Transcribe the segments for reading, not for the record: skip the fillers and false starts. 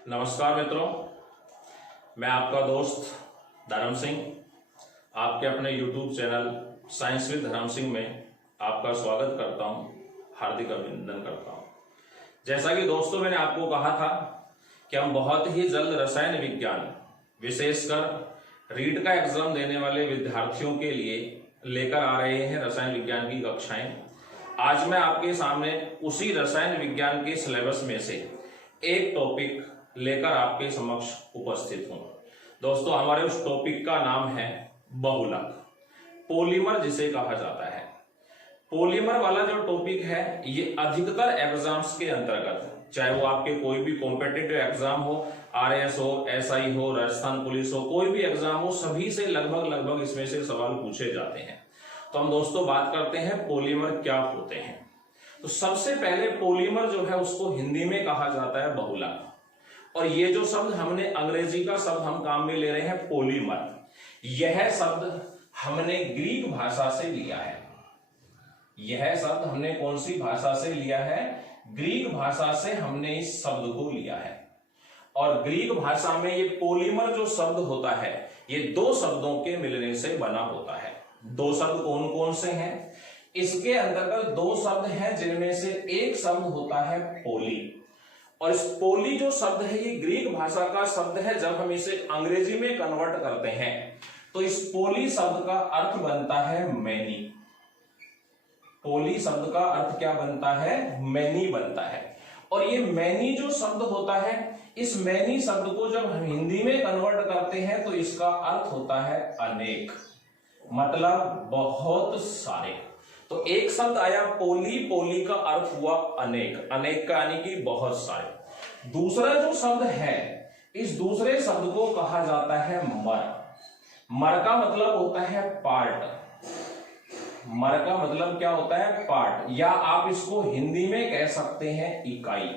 नमस्कार मित्रों, मैं आपका दोस्त धर्म सिंह आपके अपने YouTube चैनल साइंस विद धर्म सिंह में आपका स्वागत करता हूं, हार्दिक अभिनंदन करता हूं। जैसा कि दोस्तों मैंने आपको कहा था कि हम बहुत ही जल्द रसायन विज्ञान विशेषकर रीट का एग्जाम देने वाले विद्यार्थियों के लिए लेकर आ रहे हैं रसायन विज्ञान की कक्षाएं। आज मैं आपके सामने उसी रसायन विज्ञान के सिलेबस में से एक टॉपिक लेकर आपके समक्ष उपस्थित हूं। दोस्तों, हमारे उस टॉपिक का नाम है बहुलक, पॉलीमर जिसे कहा जाता है। पॉलीमर वाला जो टॉपिक है ये अधिकतर एग्जाम्स के अंतर्गत, चाहे वो आपके कोई भी कॉम्पिटिटिव एग्जाम हो, RAS हो, SI हो, राजस्थान पुलिस हो, कोई भी एग्जाम हो, सभी से लगभग इसमें से सवाल पूछे जाते हैं। तो हम दोस्तों बात करते हैं पॉलीमर क्या होते हैं। तो सबसे पहले पॉलीमर जो है उसको हिंदी में कहा जाता है बहुलक। और ये जो शब्द हमने अंग्रेजी का शब्द हम काम में ले रहे हैं पॉलीमर, यह शब्द हमने ग्रीक भाषा से लिया है। यह शब्द हमने कौन सी भाषा से लिया है? ग्रीक भाषा से हमने इस शब्द को लिया है। और ग्रीक भाषा में ये पॉलीमर जो शब्द होता है ये दो शब्दों के मिलने से बना होता है। दो शब्द कौन कौन से हैं? इसके अंतर्गत दो शब्द हैं जिनमें से एक शब्द होता है पोली। और इस पोली जो शब्द है ये ग्रीक भाषा का शब्द है। जब हम इसे अंग्रेजी में कन्वर्ट करते हैं तो इस पोली शब्द का अर्थ बनता है मैनी। पोली शब्द का अर्थ क्या बनता है? मैनी बनता है। और ये मैनी जो शब्द होता है, इस मैनी शब्द को जब हम हिंदी में कन्वर्ट करते हैं तो इसका अर्थ होता है अनेक, मतलब बहुत सारे। तो एक शब्द आया पोली, पोली का अर्थ हुआ अनेक, अनेक का यानी कि बहुत सारे। दूसरा जो शब्द है, इस दूसरे शब्द को कहा जाता है मर। मर का मतलब होता है पार्ट। मर का मतलब क्या होता है? पार्ट। या आप इसको हिंदी में कह सकते हैं इकाई,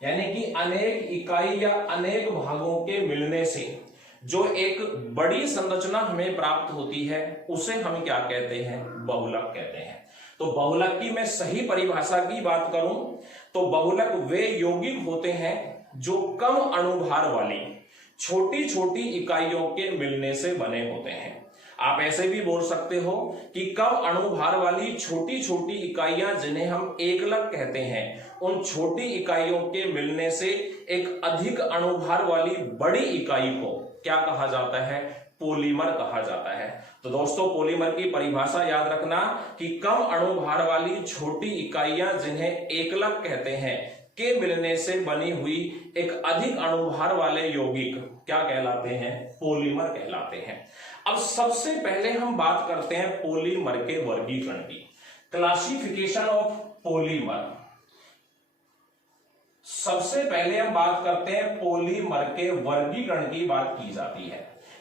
यानी कि अनेक इकाई या अनेक भागों के मिलने से जो एक बड़ी संरचना हमें प्राप्त होती है उसे हम क्या कहते हैं? बहुलक कहते हैं। तो बहुलक की मैं सही परिभाषा की बात करूं तो बहुलक वे यौगिक होते हैं जो कम अणुभार वाली छोटी छोटी इकाइयों के मिलने से बने होते हैं। आप ऐसे भी बोल सकते हो कि कम अणुभार वाली छोटी छोटी इकाइयां जिन्हें हम एकलक कहते हैं, उन छोटी इकाइयों के मिलने से एक अधिक अणुभार वाली बड़ी इकाई को क्या कहा जाता है? पॉलीमर कहा जाता है। तो दोस्तों, पॉलीमर की परिभाषा याद रखना कि कम अणुभार वाली छोटी इकाइयां जिन्हें एकलक कहते हैं के मिलने से बनी हुई एक अधिक अणुभार वाले यौगिक क्या कहलाते हैं? पॉलीमर कहलाते हैं। अब सबसे पहले हम बात करते हैं पॉलीमर के वर्गीकरण की, क्लासिफिकेशन ऑफ पॉलीमर। सबसे पहले हम बात करते हैं पॉलीमर के वर्गीकरण की बात की जाती है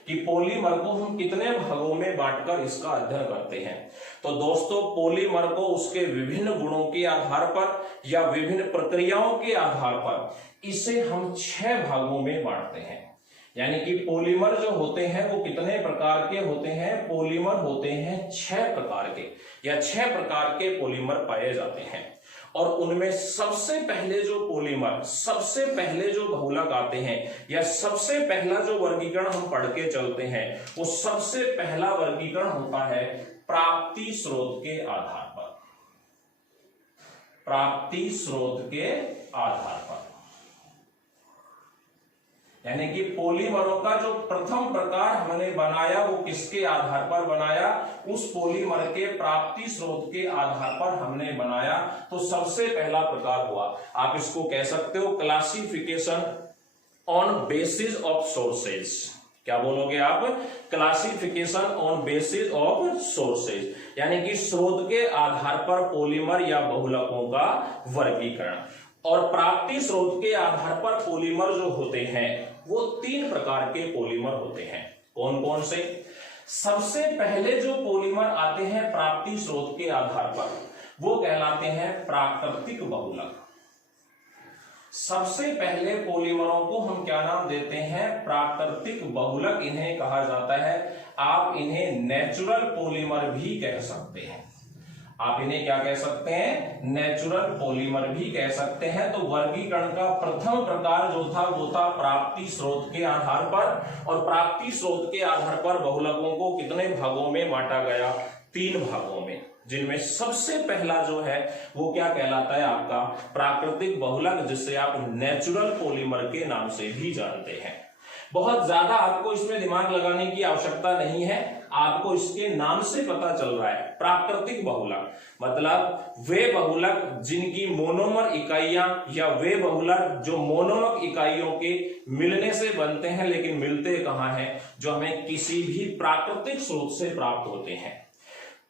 कि पॉलीमर को हम कितने भागों में बांटकर इसका अध्ययन करते हैं। तो दोस्तों, पॉलीमर को उसके विभिन्न गुणों के आधार पर या विभिन्न प्रक्रियाओं के आधार पर इसे हम 6 भागों में बांटते हैं। यानी कि पॉलीमर जो होते हैं वो कितने प्रकार के होते हैं? पॉलीमर होते हैं 6 प्रकार के, या 6 प्रकार के पॉलीमर पाए जाते हैं। और उनमें सबसे पहले जो पॉलीमर, सबसे पहले जो बहुलक आते हैं या सबसे पहला जो वर्गीकरण हम पढ़ के चलते हैं, वो सबसे पहला वर्गीकरण होता है प्राप्ति स्रोत के आधार पर। प्राप्ति स्रोत के आधार पर, यानी कि पॉलीमरों का जो प्रथम प्रकार हमने बनाया वो किसके आधार पर बनाया? उस पॉलीमर के प्राप्ति स्रोत के आधार पर हमने बनाया। तो सबसे पहला प्रकार हुआ, आप इसको कह सकते हो classification on basis of sources. क्या बोलोगे आप? Classification on basis of sources, यानी कि स्रोत के आधार पर पॉलीमर या बहुलकों का वर्गीकरण। और प्राप्ति स्रोत के आधार पर पॉलीमर जो होते हैं वो 3 प्रकार के पॉलीमर होते हैं। कौन कौन से? सबसे पहले जो पॉलीमर आते हैं प्राप्ति स्रोत के आधार पर वो कहलाते हैं प्राकृतिक बहुलक। सबसे पहले पॉलीमरों को हम क्या नाम देते हैं? प्राकृतिक बहुलक इन्हें कहा जाता है। आप इन्हें नेचुरल पॉलीमर भी कह सकते हैं। आप इन्हें क्या कह सकते हैं, नेचुरल पॉलीमर भी कह सकते हैं। तो वर्गीकरण का प्रथम प्रकार जो था वो था प्राप्ति स्रोत के आधार पर, और प्राप्ति स्रोत के आधार पर बहुलकों को कितने भागों में बांटा गया, 3 भागों में, जिनमें सबसे पहला जो है वो क्या कहलाता है, आपका प्राकृतिक बहुलक, जिसे आप नेचुरल पॉलीमर के नाम से भी जानते हैं। बहुत ज्यादा आपको इसमें दिमाग लगाने की आवश्यकता नहीं है, आपको इसके नाम से पता चल रहा है। प्राकृतिक बहुलक मतलब वे बहुलक जिनकी मोनोमर इकाइयां, या वे बहुलक जो मोनोमर इकाइयों के मिलने से बनते हैं, लेकिन मिलते कहां हैं, जो हमें किसी भी प्राकृतिक स्रोत से प्राप्त होते हैं।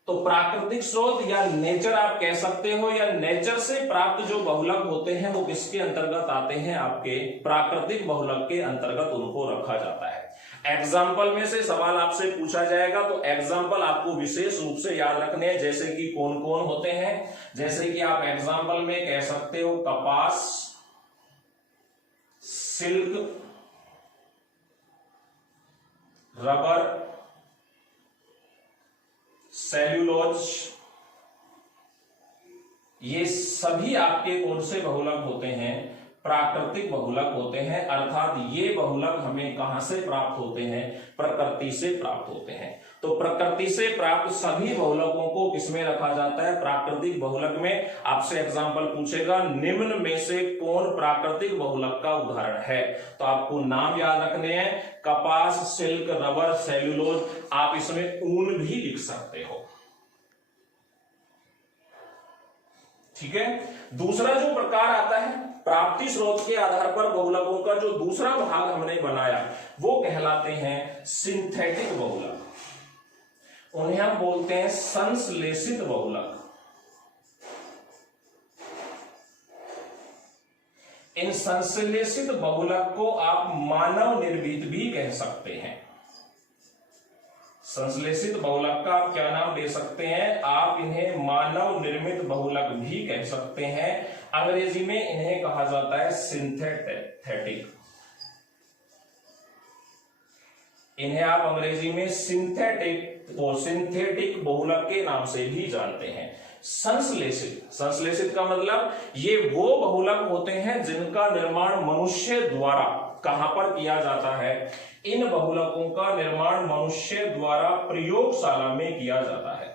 तो प्राकृतिक स्रोत या नेचर आप कह सकते हो, या नेचर से प्राप्त जो बहुलक होते हैं वो किसके अंतर्गत आते हैं, आपके प्राकृतिक बहुलक के अंतर्गत उनको रखा जाता है। एग्जाम्पल में से सवाल आपसे पूछा जाएगा, तो एग्जाम्पल आपको विशेष रूप से याद रखने हैं, जैसे कि कौन कौन होते हैं। जैसे कि आप एग्जाम्पल में कह सकते हो कपास, सिल्क, रबर, सेल्यूलोज, ये सभी आपके कौन से बहुलक होते हैं, प्राकृतिक बहुलक होते हैं। अर्थात ये बहुलक हमें कहां से प्राप्त होते हैं, प्रकृति से प्राप्त होते हैं। तो प्रकृति से प्राप्त सभी बहुलकों को किसमें रखा जाता है, प्राकृतिक बहुलक में। आपसे एग्जाम्पल पूछेगा, निम्न में से कौन प्राकृतिक बहुलक का उदाहरण है, तो आपको नाम याद रखने हैं, कपास, सिल्क, रबर, सेल्यूलोज। आप इसमें ऊन भी लिख सकते हो, ठीक है। दूसरा जो प्रकार आता है प्राप्ति स्रोत के आधार पर बहुलकों का, जो दूसरा भाग हमने बनाया वो कहलाते हैं सिंथेटिक बहुलक। उन्हें हम बोलते हैं संश्लेषित बहुलक। इन संश्लेषित बहुलक को आप मानव निर्मित भी कह सकते हैं। संश्लेषित बहुलक का आप क्या नाम दे सकते हैं, आप इन्हें मानव निर्मित बहुलक भी कह सकते हैं। अंग्रेजी में इन्हें कहा जाता है सिंथेटिक। इन्हें आप अंग्रेजी में सिंथेटिक बहुलक के नाम से भी जानते हैं। संश्लेषित का मतलब ये वो बहुलक होते हैं जिनका निर्माण मनुष्य द्वारा कहां पर किया जाता है, इन बहुलकों का निर्माण मनुष्य द्वारा प्रयोगशाला में किया जाता है।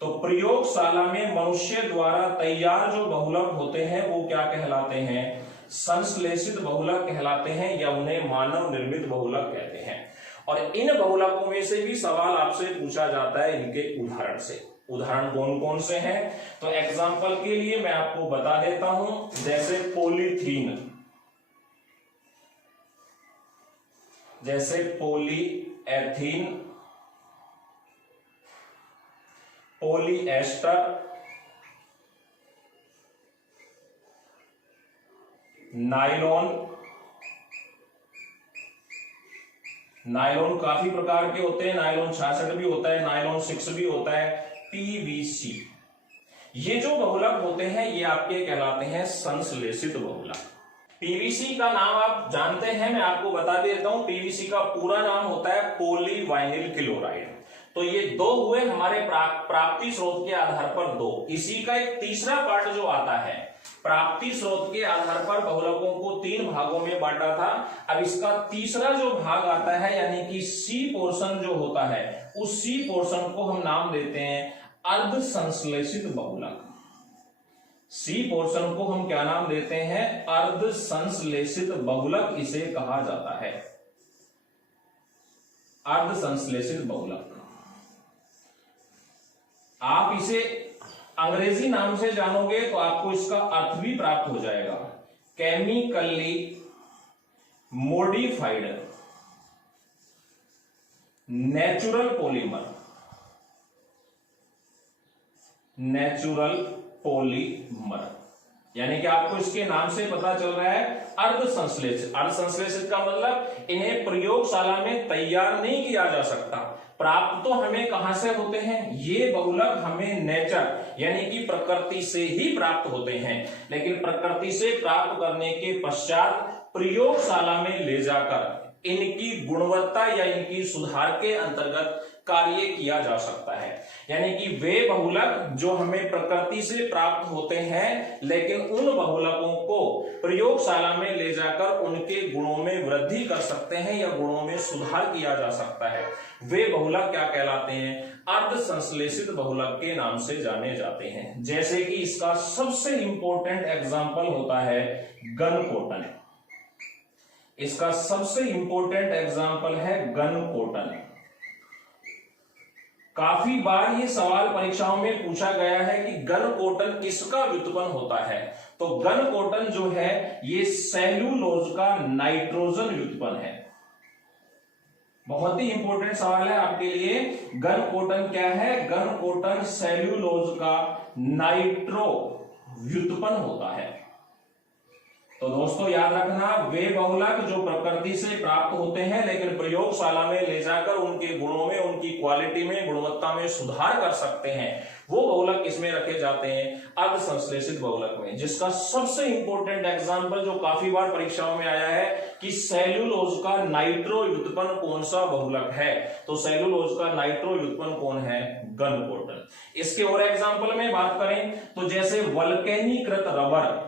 तो प्रयोगशाला में मनुष्य द्वारा तैयार जो बहुलक होते हैं वो क्या कहलाते हैं, संश्लेषित बहुलक कहलाते हैं, या उन्हें मानव निर्मित बहुलक कहते हैं। और इन बहुलकों में से भी सवाल आपसे पूछा जाता है इनके उदाहरण से। उदाहरण कौन कौन से हैं, तो एग्जाम्पल के लिए मैं आपको बता देता हूं, जैसे पॉलीथीन, जैसे पॉलीएथीन, पॉलीएस्टर, नायलॉन। नायलॉन काफी प्रकार के होते हैं, नायलॉन 66 भी होता है, नायलॉन 6 भी होता है, पीवीसी। ये जो बहुलक होते हैं ये आपके कहलाते हैं संश्लेषित बहुलक। पीवीसी का नाम आप जानते हैं, मैं आपको बता देता हूं, पीवीसी का पूरा नाम होता है पॉलीवाइनिल क्लोराइड। तो ये दो हुए हमारे प्राप्ति स्रोत के आधार पर दो। इसी का एक तीसरा पार्ट जो आता है, प्राप्ति स्रोत के आधार पर बहुलकों को 3 भागों में बांटा था। अब इसका तीसरा जो भाग आता है, यानी कि सी पोर्शन जो होता है, उस सी पोर्शन को हम नाम देते हैं अर्ध संश्लेषित बहुलक। सी पोर्शन को हम क्या नाम देते हैं, अर्ध संश्लेषित बहुलक इसे कहा जाता है, अर्ध संश्लेषित बहुलक। आप इसे अंग्रेजी नाम से जानोगे तो आपको इसका अर्थ भी प्राप्त हो जाएगा, chemically modified natural polymer, natural polymer. यानी कि आपको इसके नाम से पता चल रहा है अर्ध संश्लेषित। अर्ध संश्लेषित का मतलब इन्हें प्रयोगशाला में तैयार नहीं किया जा सकता, प्राप्त तो हमें कहां से होते हैं, ये बहुलक हमें नेचर यानी कि प्रकृति से ही प्राप्त होते हैं, लेकिन प्रकृति से प्राप्त करने के पश्चात प्रयोगशाला में ले जाकर इनकी गुणवत्ता या इनकी सुधार के अंतर्गत कार्य किया जा सकता है। यानी कि वे बहुलक जो हमें प्रकृति से प्राप्त होते हैं, लेकिन उन बहुलकों को प्रयोगशाला में ले जाकर उनके गुणों में वृद्धि कर सकते हैं या गुणों में सुधार किया जा सकता है, वे बहुलक क्या कहलाते हैं? अर्ध संश्लेषित बहुलक के नाम से जाने जाते हैं। जैसे कि इसका सबसे इंपॉर्टेंट एग्जाम्पल होता है गन कॉटन। इसका सबसे इंपॉर्टेंट एग्जाम्पल है गन कॉटन। काफी बार ये सवाल परीक्षाओं में पूछा गया है कि गन कॉटन किसका व्युत्पन्न होता है। तो गन कॉटन जो है ये सेल्यूलोज का नाइट्रोजन व्युत्पन्न है। बहुत ही इंपॉर्टेंट सवाल है आपके लिए। गन कॉटन क्या है? गन कॉटन सेल्यूलोज का नाइट्रो व्युत्पन्न होता है। तो दोस्तों याद रखना, वे बहुलक जो प्रकृति से प्राप्त होते हैं लेकिन प्रयोगशाला में ले जाकर उनके गुणों में, उनकी क्वालिटी में, गुणवत्ता में सुधार कर सकते हैं, वो बहुलक किसमें रखे जाते हैं? अर्ध संश्लेषित बहुलक में। जिसका सबसे इंपॉर्टेंट एग्जांपल जो काफी बार परीक्षाओं में आया है कि सेल्यूलोज का नाइट्रो व्युत्पन्न कौन सा बहुलक है, तो सेल्यूलोज का नाइट्रो व्युत्पन्न कौन है? Gun cotton. इसके और एग्जाम्पल में बात करें तो जैसे वल्केनीकृत रबर,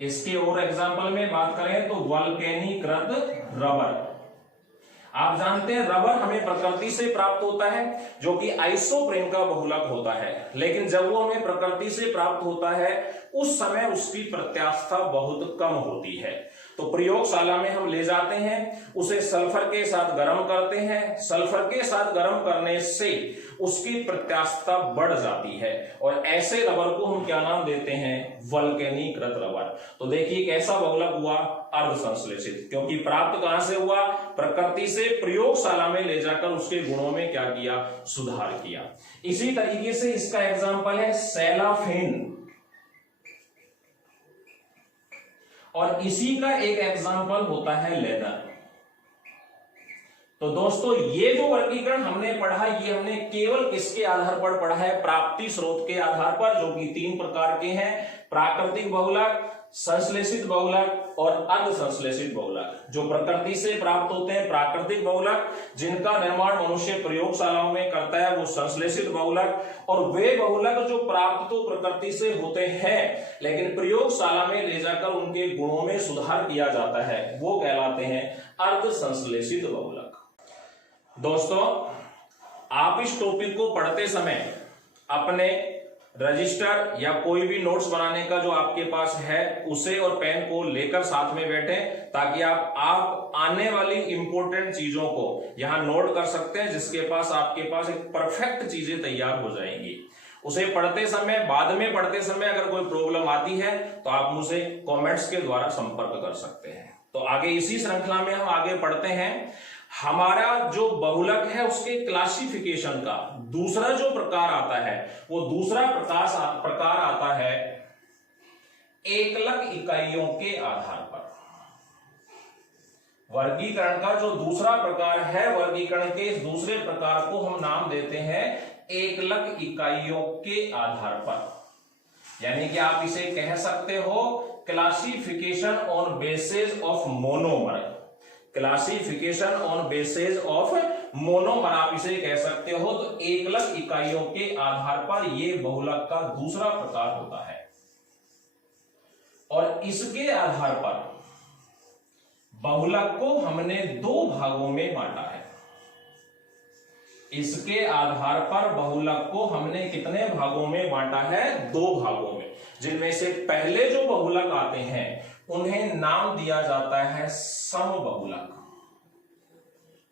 इसके और एग्जाम्पल में बात करें तो वल्केनीकृत रबर। आप जानते हैं रबर हमें प्रकृति से प्राप्त होता है जो कि आइसोप्रेन का बहुलक होता है, लेकिन जब वो हमें प्रकृति से प्राप्त होता है उस समय उसकी प्रत्यास्थता बहुत कम होती है। तो प्रयोगशाला में हम ले जाते हैं, उसे सल्फर के साथ गर्म करते हैं। सल्फर के साथ गर्म करने से उसकी प्रत्यास्थता बढ़ जाती है और ऐसे रबर को हम क्या नाम देते हैं? वल्केनीकृत रबर। तो देखिए कैसा बहुलक हुआ? अर्ध संश्लेषित। क्योंकि प्राप्त कहां से हुआ? प्रकृति से। प्रयोगशाला में ले जाकर उसके गुणों में क्या किया? सुधार किया। इसी तरीके से इसका एग्जाम्पल है सेलाफेन, और इसी का एक एग्जाम्पल होता है लेदर। तो दोस्तों ये जो वर्गीकरण हमने पढ़ा, ये हमने केवल किसके आधार पर पढ़ा है? प्राप्ति स्रोत के आधार पर, जो कि 3 प्रकार के हैं: प्राकृतिक बहुलक, संश्लेषित बहुलक और अर्ध संश्लेषित बहुलक। जो प्रकृति से प्राप्त होते हैं प्राकृतिक बहुलक, जिनका निर्माण मनुष्य प्रयोगशालाओं में करता है वो संश्लेषित बहुलक, और वे बहुलक जो प्राप्त तो प्रकृति से होते हैं लेकिन प्रयोगशाला में ले जाकर उनके गुणों में सुधार किया जाता है, वो कहलाते हैं अर्ध संश्लेषित बहुलक। दोस्तों आप इस टॉपिक को पढ़ते समय अपने रजिस्टर या कोई भी नोट्स बनाने का जो आपके पास है उसे और पेन को लेकर साथ में बैठें, ताकि आप आने वाली इंपॉर्टेंट चीजों को यहां नोट कर सकते हैं, जिसके पास आपके पास एक परफेक्ट चीजें तैयार हो जाएंगी। उसे पढ़ते समय, बाद में पढ़ते समय अगर कोई प्रॉब्लम आती है तो आप मुझे कमेंट्स के द्वारा संपर्क कर सकते हैं। तो आगे इसी श्रृंखला में हम आगे पढ़ते हैं। हमारा जो बहुलक है उसके क्लासिफिकेशन का दूसरा जो प्रकार आता है, वो दूसरा प्रकार आता है एकलक इकाइयों के आधार पर। वर्गीकरण का जो दूसरा प्रकार है, वर्गीकरण के इस दूसरे प्रकार को हम नाम देते हैं एकलक इकाइयों के आधार पर। यानी कि आप इसे कह सकते हो classification on basis of monomer. Classification on basis of monomer आप इसे कह सकते हो। तो एकलक इकाइयों के आधार पर यह बहुलक का दूसरा प्रकार होता है, और इसके आधार पर बहुलक को हमने 2 भागों में बांटा है। इसके आधार पर बहुलक को हमने कितने भागों में बांटा है? 2 भागों में, जिनमें से पहले जो बहुलक आते हैं उन्हें नाम दिया जाता है समबहुलक।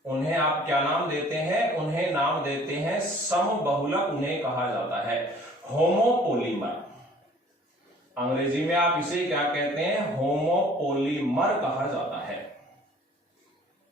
उन्हें आप क्या नाम देते हैं? उन्हें नाम देते हैं समबहुलक। उन्हें कहा जाता है होमोपोलीमर। अंग्रेजी में आप इसे क्या कहते हैं? होमोपोलीमर कहा जाता है।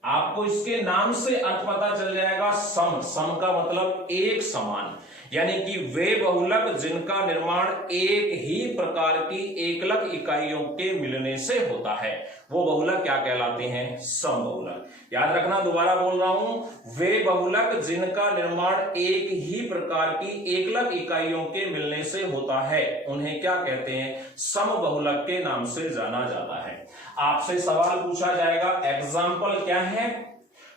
आपको इसके नाम से अर्थ पता चल जाएगा। सम का मतलब एक समान, यानी कि वे बहुलक जिनका निर्माण एक ही प्रकार की एकलक इकाइयों के मिलने से होता है, वो बहुलक क्या कहलाते हैं? समबहुलक। याद रखना, दोबारा बोल रहा हूं, वे बहुलक जिनका निर्माण एक ही प्रकार की एकलक इकाइयों के मिलने से होता है उन्हें क्या कहते हैं? समबहुलक के नाम से जाना जाता है। आपसे सवाल पूछा जाएगा, एग्जाम्पल क्या है?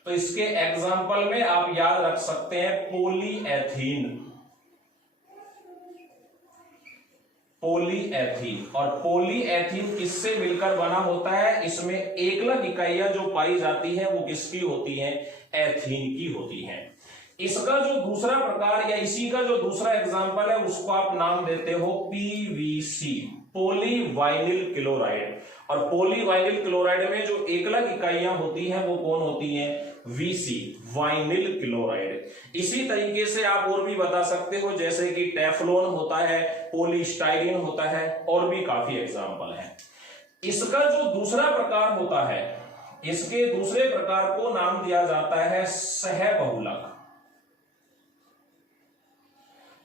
तो इसके एग्जाम्पल में आप याद रख सकते हैं पॉलीएथीन, पॉलीएथीन। और पॉलीएथीन किससे मिलकर बना होता है? इसमें एकलक इकाइयां जो पाई जाती है वो किसकी होती हैं? एथीन की होती हैं। इसका जो दूसरा प्रकार या इसी का जो दूसरा एग्जांपल है उसको आप नाम देते हो पीवीसी, पॉलीवाइनिल क्लोराइड। और पॉलीवाइनिल क्लोराइड में जो एकलक इकाइयां होती हैं वो कौन होती हैं? VC, vinyl chloride. इसी तरीके से आप और भी बता सकते हो, जैसे कि टेफ्लॉन होता है, पॉलीस्टाइरीन होता है, और भी काफी एग्जांपल हैं। इसका जो दूसरा प्रकार होता है, इसके दूसरे प्रकार को नाम दिया जाता है सहबहुलक।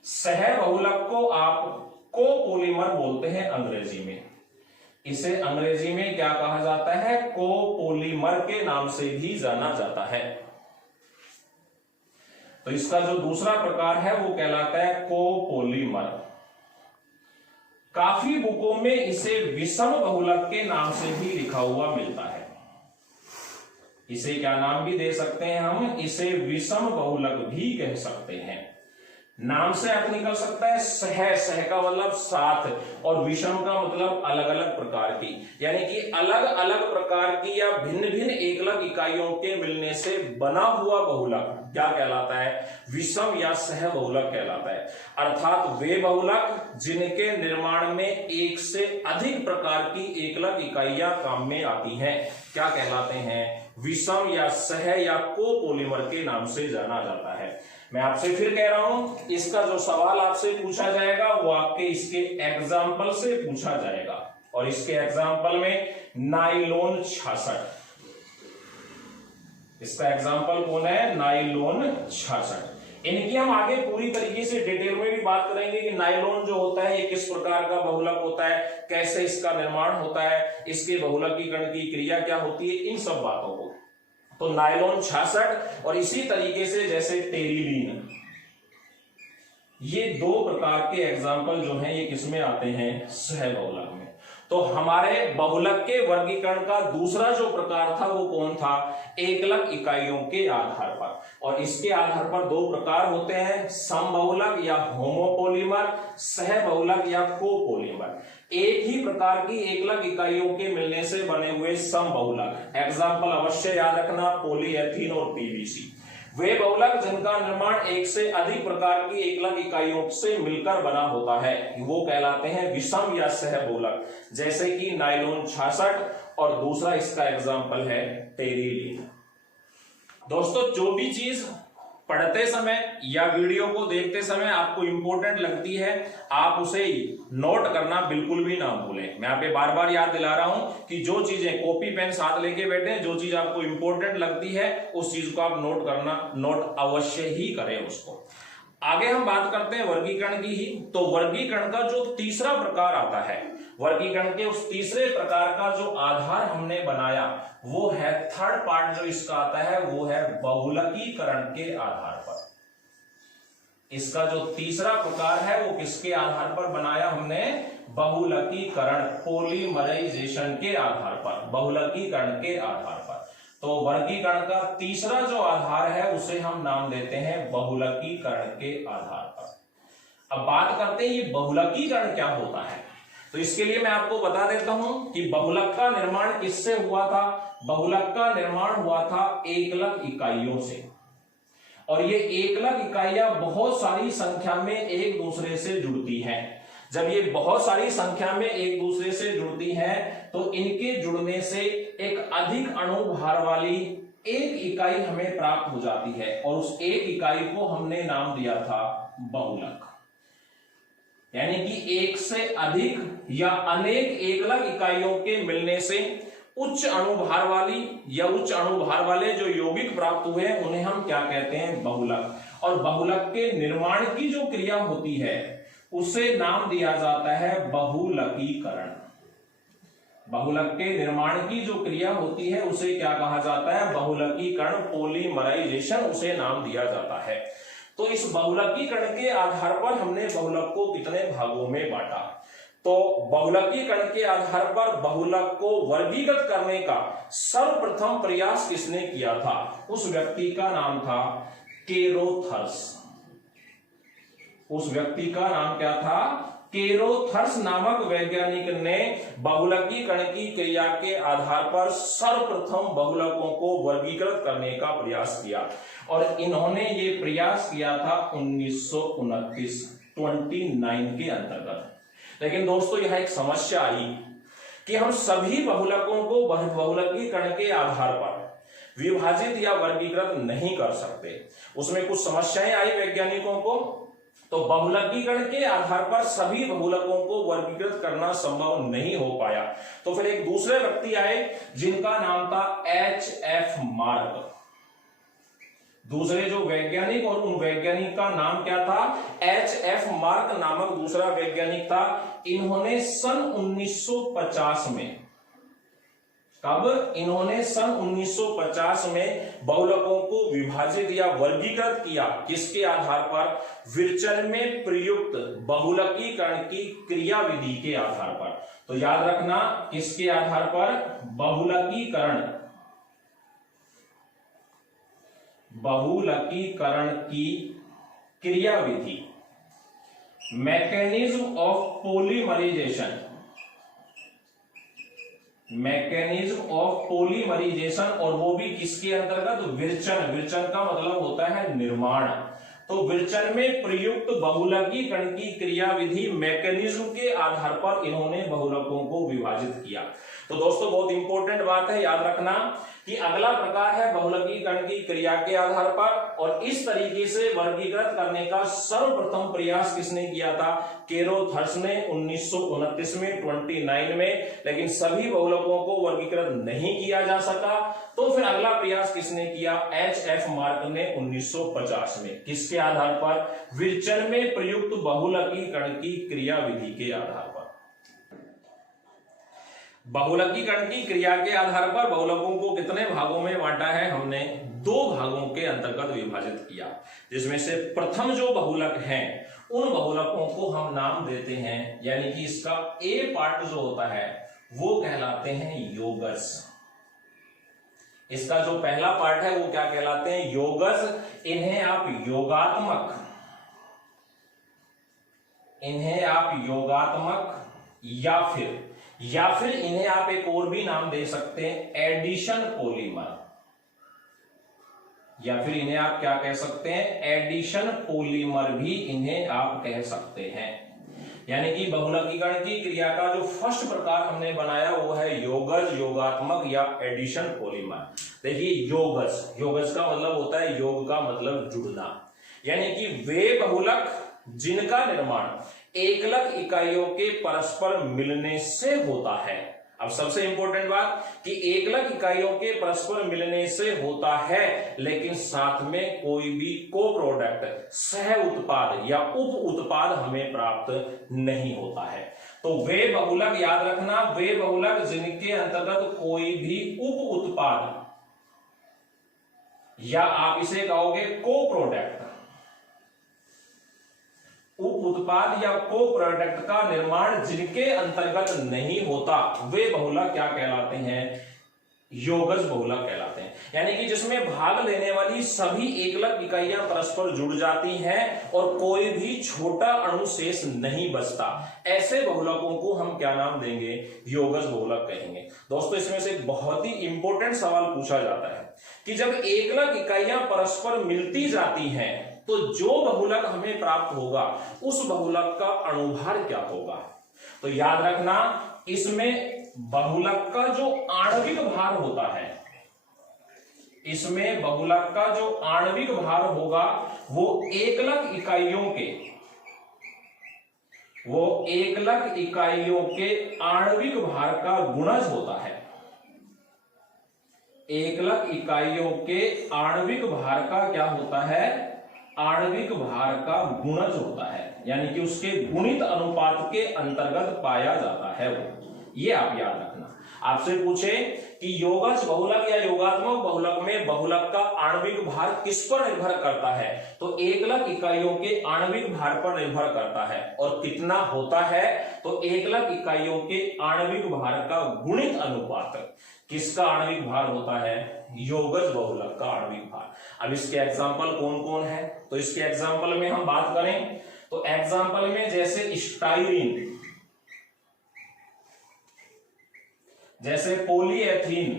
सहबहुलक को आप कोपॉलीमर बोलते हैं अंग्रेजी में। इसे अंग्रेजी में क्या कहा जाता है? कोपॉलीमर के नाम से भी जाना जाता है। तो इसका जो दूसरा प्रकार है वो कहलाता है कोपॉलीमर। काफी बुकों में इसे विषम बहुलक के नाम से भी लिखा हुआ मिलता है। इसे क्या नाम भी दे सकते हैं हम? इसे विषम बहुलक भी कह सकते हैं। नाम से अर्थ निकल सकता है सह, सह का मतलब साथ, और विषम का मतलब अलग अलग प्रकार की, यानी कि अलग अलग प्रकार की या भिन्न भिन्न एकलक इकाइयों के मिलने से बना हुआ बहुलक क्या कहलाता है? विषम या सह बहुलक कहलाता है। अर्थात वे बहुलक जिनके निर्माण में एक से अधिक प्रकार की एकलक इकाइयां काम में आती हैं क्या कहलाते हैं? विषम या सह या कोपॉलीमर के नाम से जाना जाता है। मैं आपसे फिर कह रहा हूं, इसका जो सवाल आपसे पूछा जाएगा वो आपके इसके एग्जाम्पल से पूछा जाएगा। और इसके एग्जाम्पल में नाइलॉन 66, इसका एग्जाम्पल कौन है? नाइलॉन 66। इनकी हम आगे पूरी तरीके से डिटेल में भी बात करेंगे कि नाइलॉन जो होता है ये किस प्रकार का बहुलक होता है, कैसे इसका निर्माण होता है, इसके बहुलकीकरण की क्रिया क्या होती है, इन सब बातों को। तो नाइलॉन 66 और इसी तरीके से जैसे टेरिलीन, ये दो प्रकार के एग्जाम्पल जो हैं ये किसमें आते हैं? सहबहुलक में। तो हमारे बहुलक के वर्गीकरण का दूसरा जो प्रकार था वो कौन था? एकलक इकाइयों के आधार पर। और इसके आधार पर दो प्रकार होते हैं, समबहुलक या होमोपॉलीमर, सहबहुलक या कोपॉलीमर। एक ही प्रकार की एकलक इकाइयों के मिलने से बने हुए समबहुलक। एग्जाम्पल अवश्य याद रखना, पॉलीएथीन और पीवीसी। वे बहुलक जिनका निर्माण एक से अधिक प्रकार की एकलक इकाइयों से मिलकर बना होता है वो कहलाते हैं विषम या सहबहुलक, जैसे कि नाइलॉन 66 और दूसरा इसका एग्जाम्पल है टेरिलीन। दोस्तों, जो भी चीज पढ़ते समय या वीडियो को देखते समय आपको इंपॉर्टेंट लगती है आप उसे नोट करना बिल्कुल भी ना भूलें। मैं आप बार बार याद दिला रहा हूं कि जो चीजें कॉपी पेन साथ लेके बैठे, जो चीज आपको इंपॉर्टेंट लगती है उस चीज को आप नोट अवश्य ही करें उसको। आगे हम बात करते हैं वर्गीकरण की ही। तो वर्गीकरण का जो तीसरा प्रकार आता है, वर्गीकरण के उस तीसरे प्रकार का जो आधार हमने बनाया वो है, थर्ड पार्ट जो इसका आता है वो है बहुलकीकरण के आधार पर। इसका जो तीसरा प्रकार है वो किसके आधार पर बनाया हमने? बहुलकीकरण, पॉलीमराइजेशन के आधार पर, बहुलकीकरण के आधार पर। तो वर्गीकरण का तीसरा जो आधार है उसे हम नाम देते हैं बहुलकीकरण के आधार पर। अब बात करते हैं ये बहुलकीकरण क्या होता है। तो इसके लिए मैं आपको बता देता हूं कि बहुलक का निर्माण किससे हुआ था? बहुलक का निर्माण हुआ था एकलक इकाइयों से। और ये एकलक इकाइयां बहुत सारी संख्या में एक दूसरे से जुड़ती हैं। जब ये बहुत सारी संख्या में एक दूसरे से जुड़ती हैं तो इनके जुड़ने से एक अधिक अणुभार वाली एक इकाई हमें प्राप्त हो जाती है और उस एक इकाई को हमने नाम दिया था बहुलक। यानी कि एक से अधिक या अनेक एकलक इकाइयों के मिलने से उच्च अणुभार वाली या उच्च अणुभार वाले जो यौगिक प्राप्त हुए उन्हें हम क्या कहते हैं? बहुलक। और बहुलक के निर्माण की जो क्रिया होती है उसे नाम दिया जाता है बहुलकीकरण। बहुलक के निर्माण की जो क्रिया होती है उसे क्या कहा जाता है? बहुलकीकरण, पॉलीमराइजेशन उसे नाम दिया जाता है। तो इस बहुलकीकरण के आधार पर हमने बहुलक को कितने भागों में बांटा? तो बहुलकीय कण के आधार पर बहुलक को वर्गीकृत करने का सर्वप्रथम प्रयास किसने किया था? उस व्यक्ति का नाम था केरोथर्स। उस व्यक्ति का नाम क्या था? केरोथर्स नामक वैज्ञानिक ने बहुलकीय कण की क्रिया के आधार पर सर्वप्रथम बहुलकों को वर्गीकृत करने का प्रयास किया और इन्होंने ये प्रयास किया था 1929 के अंतर्गत। लेकिन दोस्तों यह एक समस्या आई कि हम सभी बहुलकों को बहुलकीय कण के आधार पर विभाजित या वर्गीकृत नहीं कर सकते। उसमें कुछ समस्याएं आई वैज्ञानिकों को, तो बहुलकीय कण के आधार पर सभी बहुलकों को वर्गीकृत करना संभव नहीं हो पाया। तो फिर एक दूसरे व्यक्ति आए जिनका नाम था H.F. मार्क। दूसरे जो वैज्ञानिक और उन वैज्ञानिक का नाम क्या था? H.F. मार्क नामक दूसरा वैज्ञानिक था। इन्होंने सन 1950 में, कब? इन्होंने सन 1950 में बहुलकों को विभाजित या वर्गीकृत किया। किसके आधार पर? विरचन में प्रयुक्त बहुलकीकरण की क्रियाविधि के आधार पर। तो याद रखना, किसके आधार पर? बहुलकीकरण की क्रियाविधि, मैकेनिज्म ऑफ पॉलीमराइजेशन, और वो भी किसके अंतर्गत? विरचन। विरचन का मतलब होता है निर्माण। तो विरचन में प्रयुक्त बहुलकीकरण की क्रियाविधि मैकेनिज्म के आधार पर इन्होंने बहुलकों को विभाजित किया। तो दोस्तों बहुत इंपॉर्टेंट बात है, याद रखना कि अगला प्रकार है बहुलकीकरण की क्रिया के आधार पर, और इस तरीके से वर्गीकृत करने का सर्वप्रथम प्रयास किसने किया था? केरोथर्स ने 1929 में 29 में। लेकिन सभी बहुलकों को वर्गीकृत नहीं किया जा सका। तो फिर अगला प्रयास किसने किया? H.F. मार्क ने 1950 में। किसके आधार पर? विरचन में प्रयुक्त बहुलकीकरण की क्रियाविधि के आधार पर। बहुलकीकरण की क्रिया के आधार पर बहुलकों को कितने भागों में बांटा है? हमने 2 भागों के अंतर्गत विभाजित किया, जिसमें से प्रथम जो बहुलक हैं उन बहुलकों को हम नाम देते हैं, यानी कि इसका ए पार्ट जो होता है वो कहलाते हैं योगज। इसका जो पहला पार्ट है वो क्या कहलाते हैं? योगज। इन्हें आप योगात्मक या फिर इन्हें आप एक और भी नाम दे सकते हैं, एडिशन पॉलीमर, या फिर इन्हें आप क्या कह सकते हैं? एडिशन पॉलीमर भी इन्हें आप कह सकते हैं। यानी कि बहुलकीकरण की क्रिया का जो फर्स्ट प्रकार हमने बनाया वो है योगज, योगात्मक या एडिशन पॉलीमर। देखिए योगज का मतलब होता है, योग का मतलब जुड़ना, यानी कि वे बहुलक जिनका निर्माण एकलक इकाइयों के परस्पर मिलने से होता है। अब सबसे इंपॉर्टेंट बात कि एकलक इकाइयों के परस्पर मिलने से होता है, लेकिन साथ में कोई भी को प्रोडक्ट, सह उत्पाद या उप उत्पाद हमें प्राप्त नहीं होता है। तो वे बहुलक, याद रखना, वे बहुलक जिनके अंतर्गत कोई भी उप उत्पाद या आप इसे कहोगे को प्रोडक्ट, उप उत्पाद या को प्रोडक्ट का निर्माण जिनके अंतर्गत नहीं होता, वे बहुलक क्या कहलाते हैं? योगज बहुलक कहलाते हैं। यानी कि जिसमें भाग लेने वाली सभी एकलक इकाइयां परस्पर जुड़ जाती हैं और कोई भी छोटा अणु शेष नहीं बचता, ऐसे बहुलकों को हम क्या नाम देंगे? योगज बहुलक कहेंगे। दोस्तों इसमें से एक बहुत ही इंपॉर्टेंट सवाल पूछा जाता है कि जब एकलक इकाइयां परस्पर मिलती जाती हैं तो जो बहुलक हमें प्राप्त होगा उस बहुलक का अणुभार क्या होगा? तो याद रखना, इसमें बहुलक का जो आणविक भार होता है, इसमें बहुलक का जो आणविक भार होगा वो एकलक इकाइयों के आणविक भार का गुणज होता है। एकलक इकाइयों के आणविक भार का क्या होता है? आणविक भार का गुणज होता है, यानी कि उसके गुणित अनुपात के अंतर्गत पाया जाता है वो। ये आप याद रखना। आपसे पूछे कि योगज बहुलक या योगात्मक बहुलक में बहुलक का आणविक भार किस पर निर्भर करता है, तो एकलक इकाइयों के आणविक भार पर निर्भर करता है। और कितना होता है, तो एकलक इकाइयों के आणविक भार का गुणित अनुपात किसका आणविक भार होता है, योगज बहुलक का आणविक भार। अब इसके एग्जाम्पल कौन कौन है, तो इसके एग्जाम्पल में हम बात करें तो एग्जाम्पल में जैसे स्टाइरीन, जैसे पॉलीएथीन,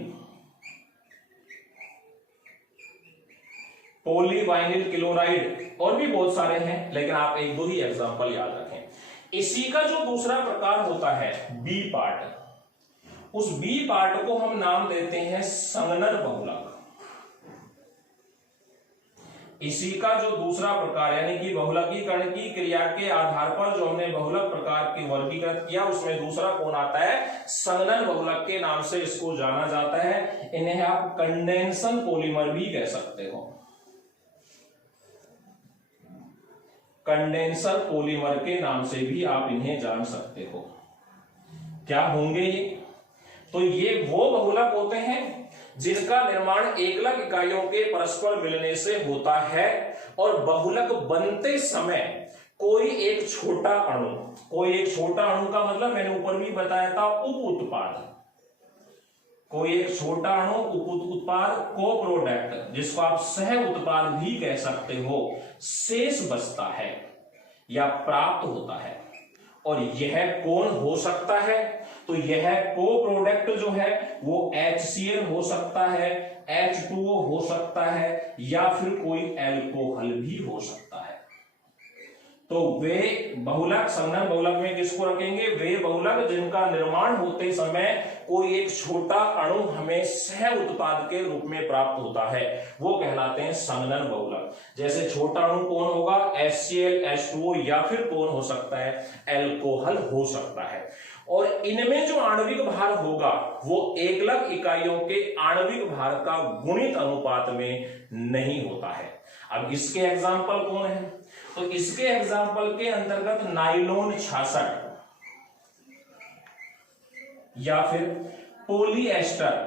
पॉलीवाइनिल क्लोराइड और भी बहुत सारे हैं, लेकिन आप एक दो ही एग्जाम्पल याद रखें। इसी का जो दूसरा प्रकार होता है बी पार्ट, उस बी पार्ट को हम नाम देते हैं संगनन बहुलक। इसी का जो दूसरा प्रकार यानी कि बहुलकीकरण की क्रिया के आधार पर जो हमने बहुलक प्रकार के वर्गीकृत किया, उसमें दूसरा कौन आता है, संगनन बहुलक के नाम से इसको जाना जाता है। इन्हें आप कंडेंसन पॉलीमर भी कह सकते हो, कंडेंसर पॉलीमर के नाम से भी आप इन्हें जान सकते हो। क्या होंगे ये, तो ये वो बहुलक होते हैं जिनका निर्माण एकलक इकाइयों के परस्पर मिलने से होता है और बहुलक बनते समय कोई एक छोटा अणु, कोई एक छोटा अणु का मतलब मैंने ऊपर भी बताया था उप उत्पाद, कोई एक छोटा अणु उप उत्पाद को प्रोडक्ट जिसको आप सह उत्पाद भी कह सकते हो, शेष बचता है या प्राप्त होता है। और यह कौन हो सकता है, तो यह को प्रोडक्ट जो है वो HCl हो सकता है, H2O हो सकता है या फिर कोई एल्कोहल भी हो सकता है। तो वे बहुलक संगनन बहुलक में किसको रखेंगे, वे बहुलक जिनका निर्माण होते समय कोई एक छोटा अणु हमें सह उत्पाद के रूप में प्राप्त होता है, वो कहलाते हैं संगनन बहुलक। जैसे छोटा अणु कौन होगा, HCl, H2O या फिर कौन हो सकता है, एल्कोहल हो सकता है। और इनमें जो आणविक भार होगा वो एकलक इकाइयों के आणविक भार का गुणित अनुपात में नहीं होता है। अब इसके एग्जाम्पल कौन है, तो इसके एग्जाम्पल के अंतर्गत नाइलॉन 66 या फिर पॉलीएस्टर,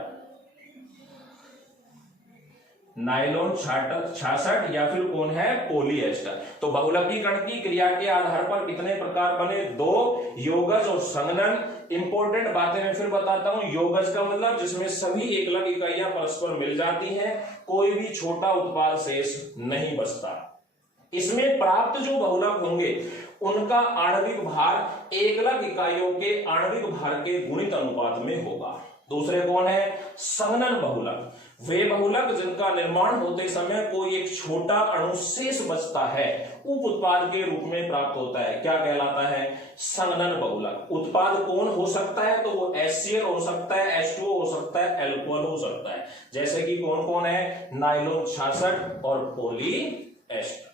नाइलॉन 66 या फिर कौन है, पॉलीएस्टर। तो बहुलकीकरण की क्रिया के आधार पर कितने प्रकार बने, दो, योगज और संगनन। इंपॉर्टेंट बातें मैं फिर बताता हूं, योगज का मतलब जिसमें सभी एकलक इकाइयां परस्पर मिल जाती हैं, कोई भी छोटा उत्पाद शेष नहीं बचता। इसमें प्राप्त जो बहुलक होंगे उनका आणविक भार एकलक इकाइयों के आणविक भार के गुणित अनुपात में होगा। दूसरे कौन है, संगनन बहुलक, वे बहुलक जिनका निर्माण होते समय कोई एक छोटा अणु शेष बचता है, उप उत्पाद के रूप में प्राप्त होता है, क्या कहलाता है, संगनन बहुलक। उत्पाद कौन हो सकता है, तो वो HCl हो सकता है, H2O हो सकता है, एल्कोहल हो सकता है। जैसे कि कौन कौन है, नाइलॉन 66 और पॉलीएस्टर।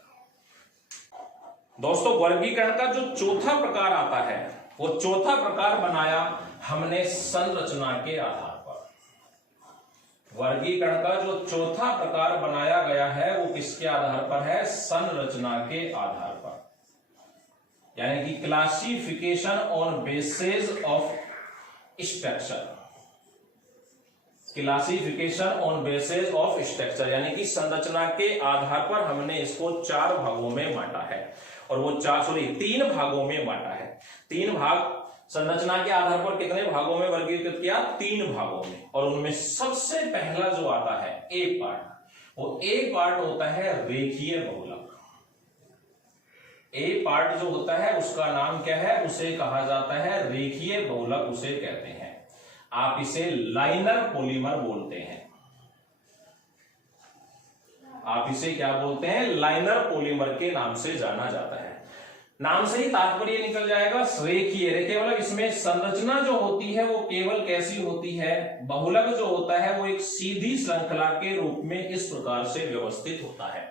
दोस्तों वर्गीकरण का जो चौथा प्रकार आता है, वो चौथा प्रकार बनाया हमने संरचना के आधार पर। वर्गीकरण का जो चौथा प्रकार बनाया गया है वो किसके आधार पर है, संरचना के आधार पर, यानी कि classification on basis of structure, classification on basis of structure, यानी कि संरचना के आधार पर हमने इसको 4 भागों में बांटा है। और वो 3 भागों में बांटा है। 3 भाग संरचना के आधार पर कितने भागों में वर्गीकृत किया, 3 भागों में। और उनमें सबसे पहला जो आता है ए पार्ट, वो ए पार्ट होता है रेखीय बहुलक। ए पार्ट जो होता है उसका नाम क्या है, उसे कहा जाता है रेखीय बहुलक, उसे कहते हैं। आप इसे लाइनर पॉलीमर बोलते हैं। आप इसे क्या बोलते हैं, लाइनर पॉलीमर के नाम से जाना जाता है। नाम से ही तात्पर्य निकल जाएगा, रेखीय। रेखीय मतलब इसमें संरचना जो होती है वो केवल कैसी होती है, बहुलक जो होता है वो एक सीधी श्रृंखला के रूप में इस प्रकार से व्यवस्थित होता है।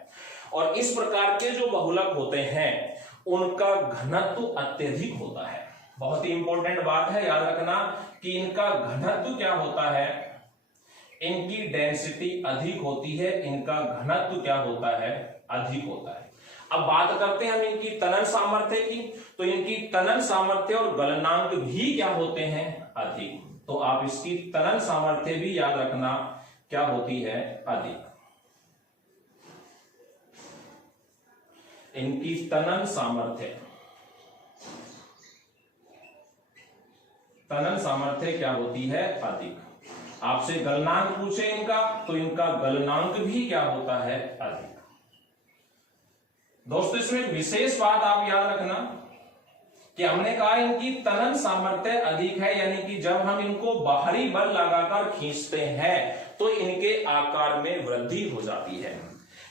और इस प्रकार के जो बहुलक होते हैं उनका घनत्व अत्यधिक होता है। बहुत ही इंपॉर्टेंट बात है, याद रखना कि इनका घनत्व क्या होता है, इनकी डेंसिटी अधिक होती है, इनका घनत्व क्या होता है, अधिक होता है। अब बात करते हैं हम इनकी तनन सामर्थ्य की, तो इनकी तनन सामर्थ्य और गलनांक भी क्या होते हैं, अधिक। तो आप इसकी तनन सामर्थ्य भी याद रखना क्या होती है, अधिक। इनकी तनन सामर्थ्य क्या होती है, अधिक। आपसे गलनांक पूछे इनका, तो इनका गलनांक भी क्या होता है, अधिक। दोस्तों इसमें एक विशेष बात आप याद रखना कि हमने कहा इनकी तनन सामर्थ्य अधिक है, यानी कि जब हम इनको बाहरी बल लगाकर खींचते हैं तो इनके आकार में वृद्धि हो जाती है,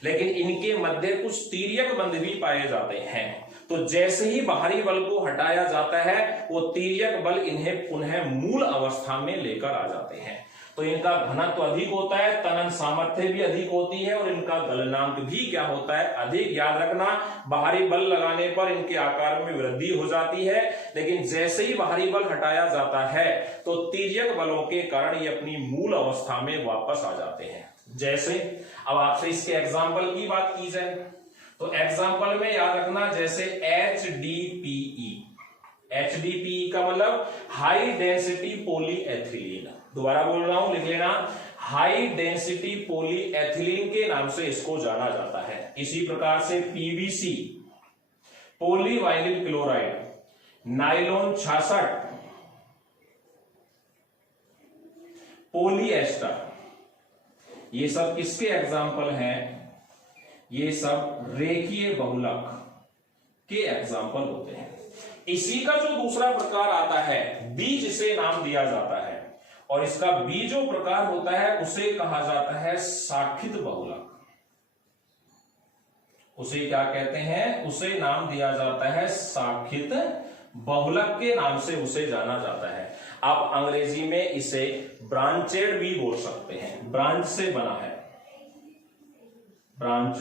लेकिन इनके मध्य कुछ तिर्यक बंध भी पाए जाते हैं। तो जैसे ही बाहरी बल को हटाया जाता है वो तिर्यक बल इन्हें पुनः मूल अवस्था में लेकर आ जाते हैं। तो इनका घनत्व अधिक होता है, तनन सामर्थ्य भी अधिक होती है और इनका गलनांक भी क्या होता है, अधिक। याद रखना, बाहरी बल लगाने पर इनके आकार में वृद्धि हो जाती है, लेकिन जैसे ही बाहरी बल हटाया जाता है तो तिर्यक बलों के कारण ये अपनी मूल अवस्था में वापस आ जाते हैं। जैसे अब आपसे इसके एग्जाम्पल की बात की जाए तो एग्जाम्पल में याद रखना, जैसे HDPE। HDPE का मतलब हाई डेंसिटी पॉलीएथिलीन। दोबारा बोल रहा हूं, लिख लेना, हाई डेंसिटी पॉलीएथिलीन के नाम से इसको जाना जाता है। इसी प्रकार से PVC, पॉलीवाइनिल क्लोराइड, नाइलॉन 66, पॉलीएस्टर, ये सब किसके एग्जाम्पल हैं, ये सब रेखीय बहुलक के एग्जाम्पल होते हैं। इसी का जो दूसरा प्रकार आता है बीज से नाम दिया जाता है, और इसका बी जो प्रकार होता है उसे कहा जाता है शाखित बहुलक। उसे क्या कहते हैं, उसे नाम दिया जाता है शाखित बहुलक के नाम से उसे जाना जाता है। आप अंग्रेजी में इसे ब्रांचेड भी बोल सकते हैं, ब्रांच से बना है, ब्रांच,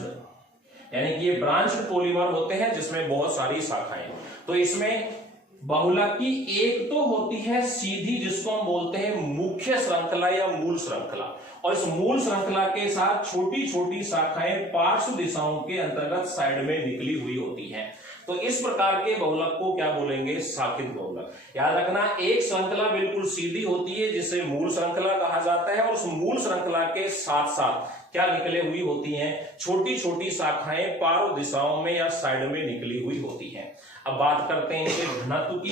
यानी कि ये ब्रांच पॉलीमर होते हैं जिसमें बहुत सारी शाखाएं। तो इसमें बहुलक की एक तो होती है सीधी, जिसको हम बोलते हैं मुख्य श्रृंखला या मूल श्रृंखला, और इस मूल श्रृंखला के साथ छोटी छोटी शाखाएं पार्श्व दिशाओं के अंतर्गत साइड में निकली हुई होती हैं। तो इस प्रकार के बहुलक को क्या बोलेंगे, शाखित बहुलक। याद रखना, एक श्रृंखला बिल्कुल सीधी होती है जिसे मूल श्रृंखला कहा जाता है, और उस मूल श्रृंखला के साथ साथ क्या निकले हुई होती हैं, छोटी छोटी शाखाएं पार्श्व दिशाओं में या साइड में निकली हुई होती हैं। अब बात करते हैं इनके घनत्व की।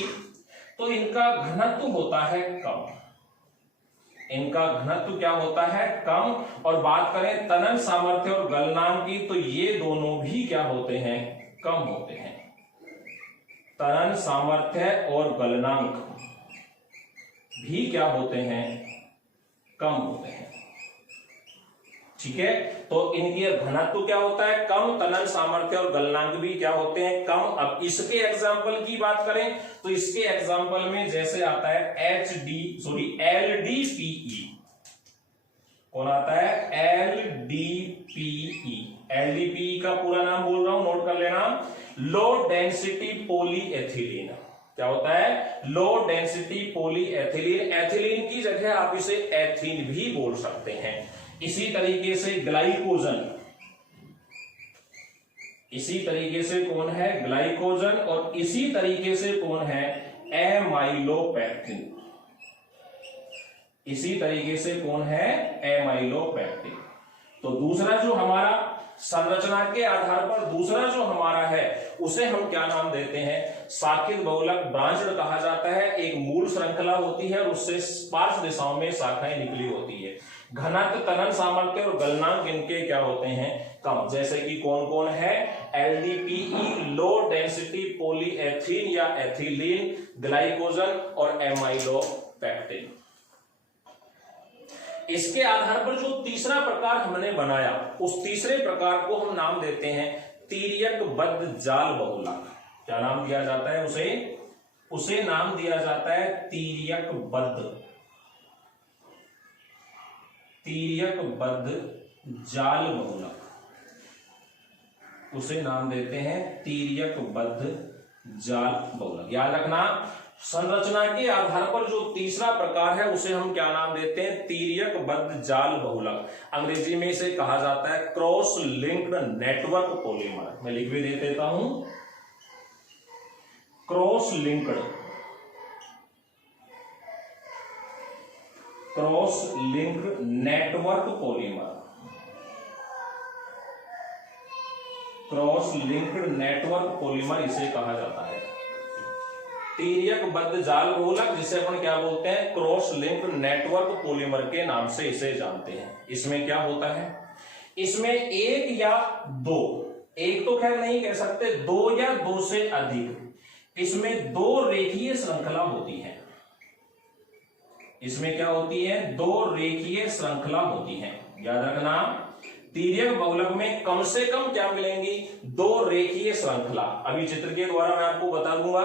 तो इनका घनत्व होता है कम, इनका घनत्व क्या होता है, कम। और बात करें तनन सामर्थ्य और गलनांक की, तो ये दोनों भी क्या होते हैं, कम होते हैं। तनन सामर्थ्य और गलनांक भी क्या होते हैं, कम होते हैं। ठीक है, तो इनकी घनत्व क्या होता है, कम, तनन सामर्थ्य और गलनांक भी क्या होते हैं, कम। अब इसके एग्जाम्पल की बात करें तो इसके एग्जाम्पल में जैसे आता है LDPE। कौन आता है, LDPE। LDPE का पूरा नाम बोल रहा हूं, नोट कर लेना, लो डेंसिटी पॉलीएथिलीन। क्या होता है, लो डेंसिटी पॉलीएथिलीन। एथिलीन की जगह आप इसे एथीन भी बोल सकते हैं। इसी तरीके से ग्लाइकोजन, इसी तरीके से कौन है, ग्लाइकोजन, और इसी तरीके से कौन है, एमाइलोपेक्टिन। इसी तरीके से कौन है, एमाइलोपेक्टिन। तो दूसरा जो हमारा संरचना के आधार पर दूसरा जो हमारा है उसे हम क्या नाम देते हैं, शाखित बहुलक, ब्रांच्ड कहा जाता है। एक मूल श्रृंखला होती है और उससे पार्श्व दिशाओं में शाखाएं निकली होती है। घनत्व, तनन सामर्थ्य और गलनांक इनके क्या होते हैं, कम। जैसे कि कौन कौन है, LDPE, लो डेंसिटी पॉलीएथीन या एथिलीन, ग्लाइकोजन और एमाइलोपेक्टिन। इसके आधार पर जो तीसरा प्रकार हमने बनाया उस तीसरे प्रकार को हम नाम देते हैं तिर्यकबद्ध जाल बहुलक। क्या नाम दिया जाता है उसे नाम दिया जाता है तिर्यकबद्ध जाल बहुलक। उसे नाम देते हैं तिर्यकबद्ध जाल बहुलक। याद रखना, संरचना के आधार पर जो तीसरा प्रकार है उसे हम क्या नाम देते हैं, तिर्यकबद्ध जाल बहुलक। अंग्रेजी में इसे कहा जाता है क्रॉस लिंक्ड नेटवर्क पॉलीमर। मैं लिख भी दे देता हूं, cross linked cross linked network polymer, cross linked network polymer इसे कहा जाता है। तिर्यकबद्ध जाल बहुलक जिसे अपन क्या बोलते हैं, क्रॉस लिंक्ड नेटवर्क पॉलीमर के नाम से इसे जानते हैं। इसमें क्या होता है, इसमें एक या दो, एक तो खैर नहीं कह सकते, दो या दो से अधिक, इसमें दो रेखीय श्रृंखला होती है। इसमें क्या होती है, दो रेखीय श्रृंखला होती है। याद रखना, तिर्यक बहुलक में कम से कम क्या मिलेंगी, दो रेखीय श्रृंखला। अभी चित्र के द्वारा मैं आपको बता दूंगा।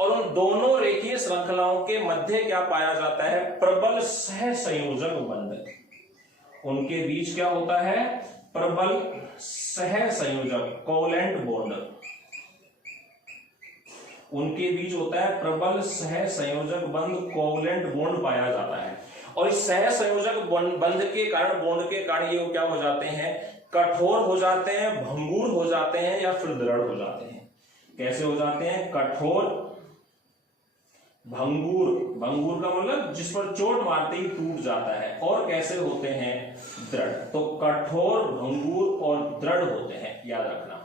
और उन दोनों रेखीय श्रृंखलाओं के मध्य क्या पाया जाता है, प्रबल सहसंयोजक बंध। उनके बीच क्या होता है, प्रबल सहसंयोजक कोवलेंट बॉन्ड, उनके बीच होता है प्रबल सहसंयोजक बंध कोवलेंट बॉन्ड पाया जाता है। और इस सहसंयोजक बंध के कारण, बॉन्ड के कारण ये क्या हो जाते हैं, कठोर हो जाते हैं, भंगुर हो जाते हैं या फिर दृढ़ हो जाते हैं। कैसे हो जाते हैं, कठोर, भंगुर, भंगुर का मतलब जिस पर चोट मारते ही टूट जाता है। और कैसे होते हैं, दृढ़। तो कठोर, भंगुर और दृढ़ होते हैं, याद रखना।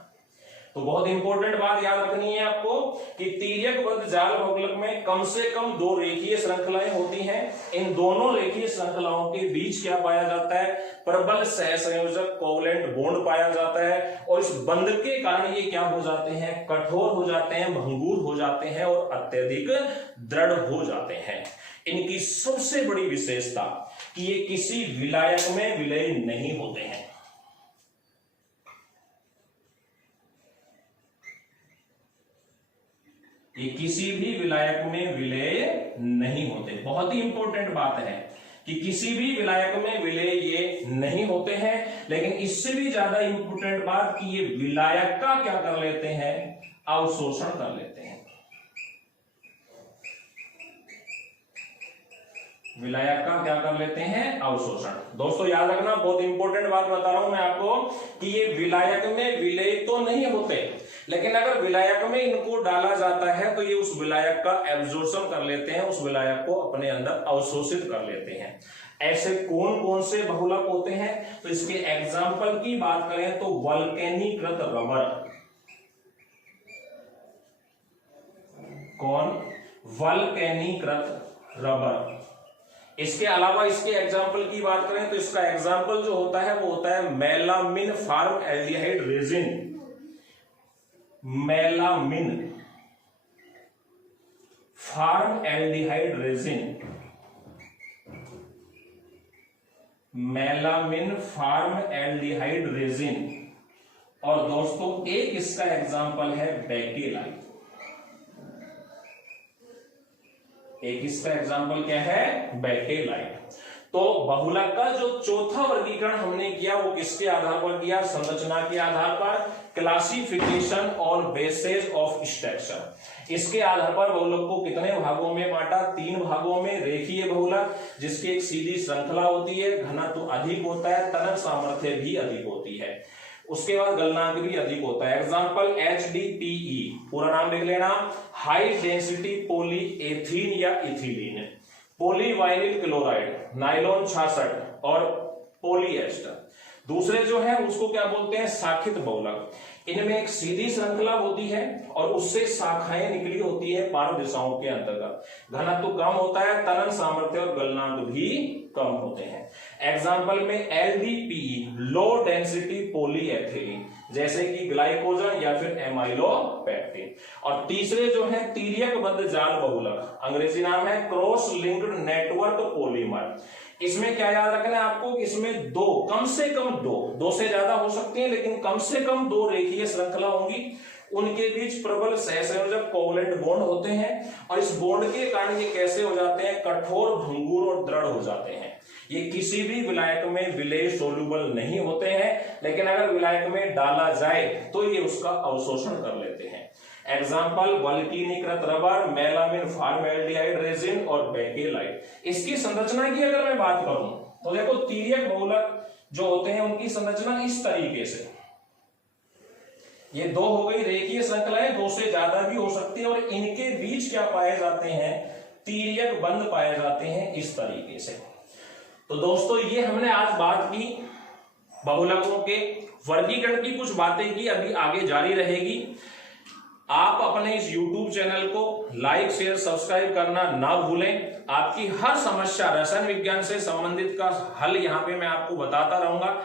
तो बहुत इंपॉर्टेंट बात याद रखनी है आपको कि तिर्यकबद्ध जाल बहुलक में कम से कम दो रेखीय श्रृंखलाएं होती हैं। इन दोनों रेखीय श्रृंखलाओं के बीच क्या पाया जाता है, प्रबल सहसंयोजक कोवलेंट बॉन्ड पाया जाता है। और इस बंध के कारण ये क्या हो जाते हैं, कठोर हो जाते हैं, भंगुर हो जाते हैं और अत्यधिक दृढ़ हो जाते हैं। इनकी सबसे बड़ी विशेषता कि ये किसी विलायक में विलय नहीं होते हैं। ये किसी भी विलायक में विलय नहीं होते। बहुत ही इंपॉर्टेंट बात है कि किसी भी विलायक में विलय ये नहीं होते हैं। लेकिन इससे भी ज्यादा इंपॉर्टेंट बात कि ये विलायक का क्या कर लेते हैं, अवशोषण कर लेते हैं। विलायक का क्या कर लेते हैं, अवशोषण। दोस्तों याद रखना, बहुत इंपॉर्टेंट बात बता रहा हूं मैं आपको कि ये विलायक में विलय तो नहीं होते, लेकिन अगर विलायक में इनको डाला जाता है तो ये उस विलायक का एब्जॉर्प्शन कर लेते हैं, उस विलायक को अपने अंदर अवशोषित कर लेते हैं। ऐसे कौन कौन से बहुलक होते हैं, तो इसके एग्जाम्पल की बात करें तो वल्केनीकृत रबर, कौन, वल्केनीकृत रबर। इसके अलावा इसके एग्जाम्पल की बात करें तो इसका एग्जाम्पल जो होता है वो होता है melamine formaldehyde resin, melamine formaldehyde resin, melamine formaldehyde resin. और दोस्तों एक इसका एग्जाम्पल है बेकेलाइट। एक इसका एग्जाम्पल क्या है, बेकेलाइट। तो बहुलक का जो चौथा वर्गीकरण हमने किया वो किसके आधार पर किया, संरचना के आधार पर, क्लासिफिकेशन और बेसिस ऑफ स्ट्रक्चर। इसके आधार पर बहुलक को कितने भागों में बांटा, 3 भागों में। रेखीय बहुलक जिसकी एक सीधी श्रृंखला होती है, घनत्व अधिक होता है, तनन सामर्थ्य भी अधिक होती है, उसके बाद गलनांक भी अधिक होता है। एग्जाम्पल HDPE, पूरा नाम लिख लेना, हाई डेंसिटी पॉली एथीन या इथिलीन, पॉलीवाइनिल क्लोराइड, नाइलॉन 66 और पॉलीएस्टर। दूसरे जो है उसको क्या बोलते हैं, शाखित बहुलक। इनमें एक सीधी श्रृंखला होती है और उससे शाखाएं निकली होती है पार दिशाओं के अंतर्गत। घनत्व कम होता है, तनन सामर्थ्य और गलनांक भी कम होते हैं। एग्जाम्पल में LDPE, लो डेंसिटी पॉलीएथिलीन, जैसे कि ग्लाइकोजन या फिर एमाइलोपेक्टिन। और तीसरे जो है तिर्यकबद्ध जाल बहुलक, अंग्रेजी नाम है क्रॉस लिंक्ड नेटवर्क पॉलीमर। इसमें क्या याद रखना है आपको, इसमें दो, कम से कम दो से ज्यादा हो सकती है लेकिन कम से कम दो रेखीय श्रृंखला होंगी। उनके बीच प्रबल सहसंयोजक कोवलेंट बॉन्ड होते हैं और इस बॉन्ड के कारण ये कैसे हो जाते हैं, कठोर, भंगुर और दृढ़ हो जाते हैं। ये किसी भी विलायक में विलय सोल्यूबल नहीं होते हैं, लेकिन अगर विलायक में डाला जाए तो ये उसका अवशोषण कर लेते हैं। एग्जाम्पल वल्केनीकृत रबर, मेलामिन फॉर्मल्डिहाइड रेजिन और बेकेलाइट। इसकी संरचना की अगर मैं बात करूं तो देखो तिर्यक बहुलक जो होते हैं उनकी संरचना इस तरीके से, ये दो हो गई रेखीय श्रृंखलाएं, दो से ज्यादा भी हो सकती है और इनके बीच क्या पाए जाते हैं, तिर्यक बंध पाए जाते हैं इस तरीके से। तो दोस्तों ये हमने आज बात की बहुलकों के वर्गीकरण की, कुछ बातें की, अभी आगे जारी रहेगी। आप अपने इस YouTube चैनल को लाइक शेयर सब्सक्राइब करना ना भूलें। आपकी हर समस्या रसायन विज्ञान से संबंधित का हल यहाँ पे मैं आपको बताता रहूंगा।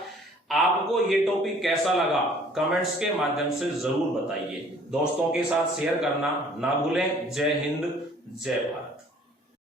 आपको ये टॉपिक कैसा लगा कमेंट्स के माध्यम से जरूर बताइए। दोस्तों के साथ शेयर करना ना भूलें। जय हिंद, जय भारत।